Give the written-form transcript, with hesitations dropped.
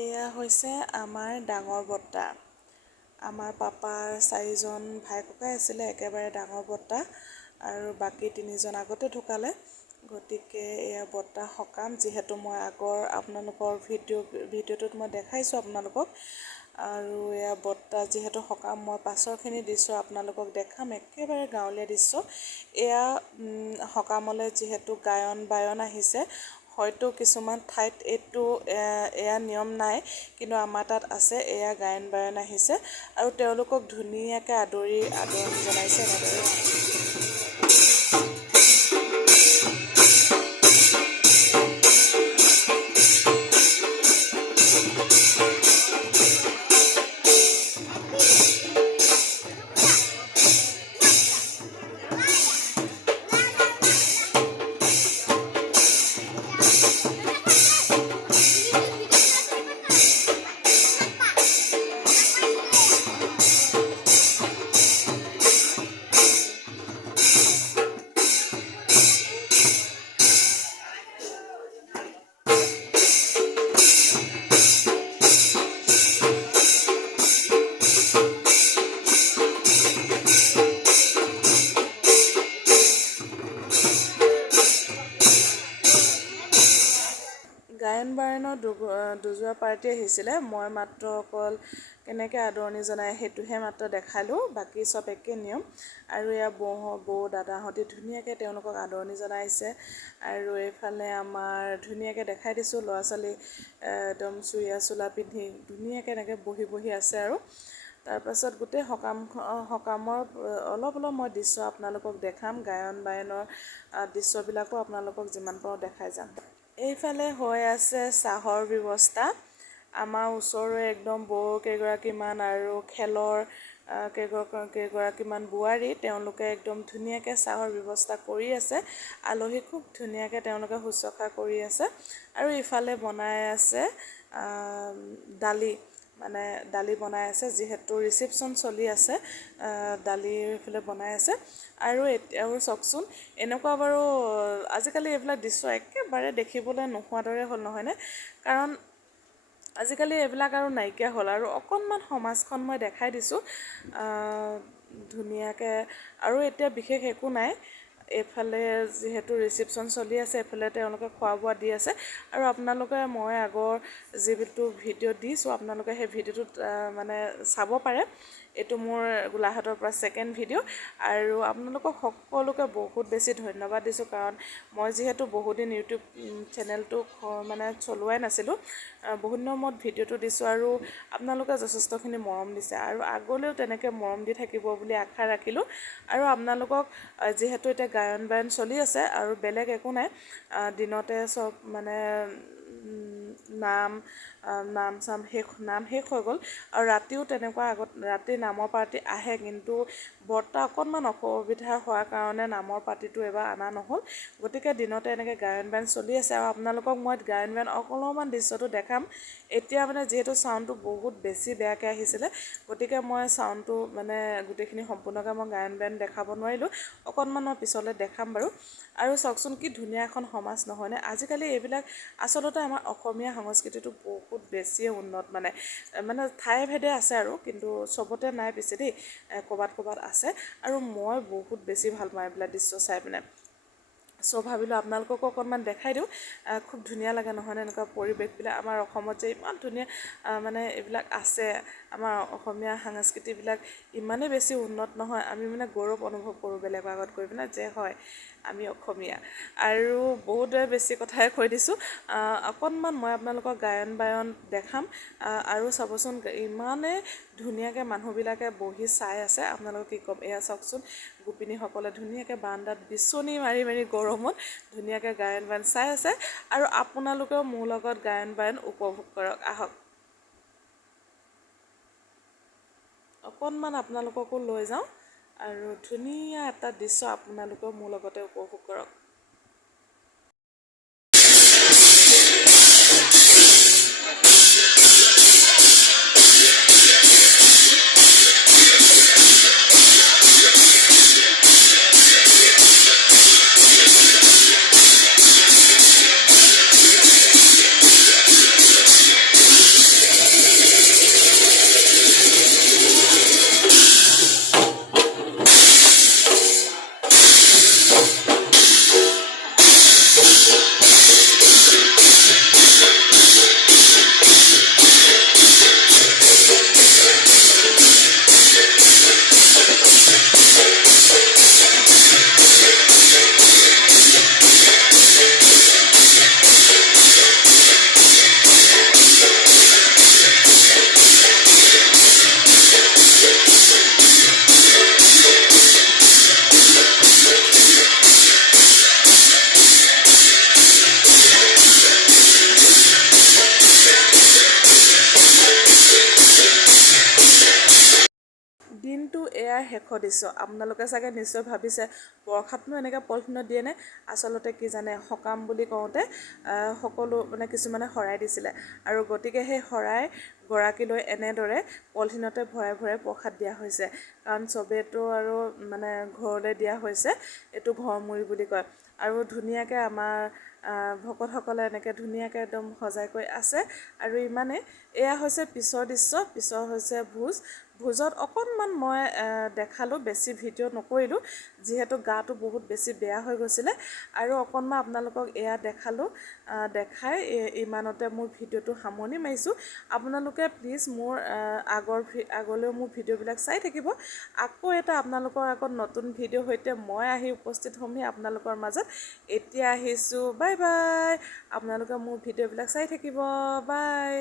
এয়া হৈছে আমাৰ ডাঙৰ বৰ্তা। আমাৰ পাপাৰ 4জন ভাই ককাই আছিলে, একেবাৰে ডাঙৰ বৰ্তা, আৰু বাকী 3জন আগতে ঢুকালে। গতিকে এয়া বৰ্তা সকাম, যিহেতু মই আগৰ আপোনালোকৰ ভিডিঅ'টোত মই দেখাইছোঁ আপোনালোকক। আৰু এয়া বৰ্তা যিহেতু সকাম, মই পাছৰখিনি দৃশ্য আপোনালোকক দেখাম, একেবাৰে গাঁৱলীয়া দৃশ্য। এয়া সকামলৈ যিহেতু গায়ন বায়ন আহিছে, হয়তো কিছুমান ঠাইত এয়া নিয়ম নাই, কিন্তু আমাৰ তাত আছে। এয়া গায়ন বায়ন আহিছে আৰু তেওঁলোকক ধুনীয়াকৈ আদৰণি জনাইছে এনেদৰে। গায়ন বায়নৰ দুযোৱা পাৰ্টি আহিছিলে। মই মাত্ৰ অকল কেনেকৈ আদৰণি জনাই সেইটোহে মাত্ৰ দেখালোঁ, বাকী চব একে নিয়ম। আৰু এয়া বৌ দাদাহঁতে ধুনীয়াকৈ তেওঁলোকক আদৰণি জনাইছে। আৰু এইফালে আমাৰ ধুনীয়াকৈ দেখাই দিছোঁ, ল'ৰা ছোৱালী একদম চুৰিয়া চোলা পিন্ধি ধুনীয়াকৈ এনেকৈ বহি আছে। আৰু তাৰপাছত গোটেই সকামৰ অলপ মই দৃশ্য আপোনালোকক দেখাম, গায়ন বায়নৰ দৃশ্যবিলাকো আপোনালোকক যিমান পাৰোঁ দেখাই যাম। এইফালে হৈ আছে চাহৰ ব্যৱস্থা। আমাৰ ওচৰৰে একদম বৌ কেইগৰাকীমান আৰু খেলৰ কেইগৰাকীমান বোৱাৰী, তেওঁলোকে একদম ধুনীয়াকৈ চাহৰ ব্যৱস্থা কৰি আছে। আলহীক খুব ধুনীয়াকৈ তেওঁলোকে শুশ্ৰূষা কৰি আছে। আৰু ইফালে বনাই আছে দালি বনাই আছে, যিহেতু ৰিচিপশ্যন চলি আছে। দালি এইফালে বনাই আছে। আৰু চাওকচোন, এনেকুৱা বাৰু আজিকালি এইবিলাক দৃশ্য একেবাৰে দেখিবলৈ নোহোৱাৰ দৰে হ'ল, নহয়নে? কাৰণ আজিকালি এইবিলাক আৰু নাইকিয়া হ'ল। আৰু অকণমান সমাজখন মই দেখাই দিছোঁ ধুনীয়াকৈ। আৰু এতিয়া বিশেষ একো নাই। এইফালে যিহেতু ৰিচিপশ্যন চলি আছে, এইফালে তেওঁলোকে খোৱা বোৱা দি আছে। আৰু মই আগৰ যিটো ভিডিঅ' দিছোঁ, আপোনালোকে সেই ভিডিঅ'টোত চাব পাৰে। এইটো মোৰ গোলাঘাটৰ পৰা ছেকেণ্ড ভিডিঅ'। আৰু আপোনালোকক সকলোকে বহুত বেছি ধন্যবাদ দিছোঁ, কাৰণ মই যিহেতু বহুদিন ইউটিউব চেনেলটো চলোৱাই নাছিলোঁ, বহুত দিনৰ মূৰত ভিডিঅ'টো দিছোঁ। আৰু আপোনালোকে যথেষ্টখিনি মৰম দিছে, আৰু আগলৈও তেনেকৈ মৰম দি থাকিব বুলি আশা ৰাখিলোঁ। আৰু আপোনালোকক যিহেতু এতিয়া গায়ন বায়ন চলি আছে, আৰু বেলেগ একো নাই, দিনতে চব নাম শেষ হৈ গ'ল। আৰু ৰাতিও তেনেকুৱা ৰাতি নামৰ পাৰ্টি আহে, কিন্তু বৰ্তা অকণমান অসুবিধা হোৱাৰ কাৰণে নামৰ পাৰ্টিটো এবাৰ অনা নহ'ল। গতিকে দিনতে এনেকৈ গায়ন বায়ন চলি আছে। আৰু আপোনালোকক মই গায়ন বায়ন অলপমান দৃশ্যটো দেখাম। এতিয়া যিহেতু চাউণ্ডটো বহুত বেছি বেয়াকৈ আহিছিলে, গতিকে মই চাউণ্ডটো গোটেইখিনি সম্পূৰ্ণকৈ মই গায়ন বায়ন দেখাব নোৱাৰিলোঁ। অকণমান মই পিছলৈ দেখাম বাৰু। আৰু চাওকচোন, কি ধুনীয়া এখন সমাজ, নহয়নে? আজিকালি এইবিলাক আচলতে আমাৰ অসমীয়া সংস্কৃতিটো বহুত বেছিয়ে উন্নত, ঠাই ভেদে আছে আৰু, কিন্তু চবতে নাই পিছে দেই, ক'ৰবাত আছে। আৰু মই বহুত বেছি ভাল পাওঁ এইবিলাক দৃশ্য চাই পিনে। ভাবিলোঁ আপোনালোককো অকণমান দেখাই দিওঁ। খুব ধুনীয়া লাগে, নহয়নে? এনেকুৱা পৰিৱেশবিলাক আমাৰ অসমত যে ইমান ধুনীয়া এইবিলাক আছে। আমাৰ অসমীয়া সংস্কৃতিবিলাক ইমানেই বেছি উন্নত নহয়, আমি গৌৰৱ অনুভৱ কৰোঁ বেলেগৰ আগত কৈ পিনে যে হয় আমি অসমীয়া। আৰু বহুতে বেছি কথাই কৈ দিছোঁ। অকণমান মই আপোনালোকক গায়ন বায়ন দেখাম। আৰু চাবচোন, ইমানেই ধুনীয়াকৈ মানুহবিলাকে বহি চাই আছে, আপোনালোকক কি ক'ম। এয়া চাওকচোন, গোপিনীসকলে ধুনীয়াকৈ বাৰান্দাত বিচনী মাৰি গৰমত ধুনীয়াকৈ গায়ন বায়ন চাই আছে। আৰু আপোনালোকেও মোৰ লগত গায়ন বায়ন উপভোগ কৰক, আহক। অকণমান আপোনালোককো লৈ যাওঁ, আৰু ধুনীয়া এটা দৃশ্য আপোনালোকেও মোৰ লগতে উপভোগ কৰক। একেবাৰে শেষৰ দৃশ্য। আপোনালোকে চাগে নিশ্চয় ভাবিছে বৰষাতনো এনেকৈ পলিথিনত দিয়েনে? আচলতে কি জানে, সকাম বুলি কওঁতে সকলো মানে কিছুমানে শৰাই দিছিলে, আৰু গতিকে সেই শৰাই গৰাকীলৈ এনেদৰে পলিথিনতে ভৰাই ভৰাই প্ৰসাদ দিয়া হৈছে। কাৰণ চবেইতো আৰু মানে ঘৰলৈ দিয়া হৈছে, এইটো ঘৰমুৰি বুলি কয়। আৰু ধুনীয়াকৈ আমাৰ ভকতসকলে এনেকৈ ধুনীয়াকৈ একদম সজাই কৰি আছে। আৰু ইমানেই, এয়া হৈছে পিছৰ দৃশ্য। পিছৰ হৈছে ভোজ। ভোজত অকণমান মই দেখালোঁ, বেছি ভিডিঅ' নকৰিলোঁ, যিহেতু গাটো বহুত বেছি বেয়া হৈ গৈছিলে। আৰু অকণমান আপোনালোকক এয়া দেখালোঁ, দেখাই ইমানতে মোৰ ভিডিঅ'টো সামৰণি মাৰিছোঁ। আপোনালোকে প্লিজ মোৰ আগলৈও মোৰ ভিডিঅ'বিলাক চাই থাকিব। আকৌ এটা আপোনালোকৰ আগত নতুন ভিডিঅ'ৰ সৈতে মই আহি উপস্থিত হ'মহি আপোনালোকৰ মাজত। এতিয়া আহিছোঁ, বাই বাই। আপোনালোকে মোৰ ভিডিঅ'বিলাক চাই থাকিব, বাই।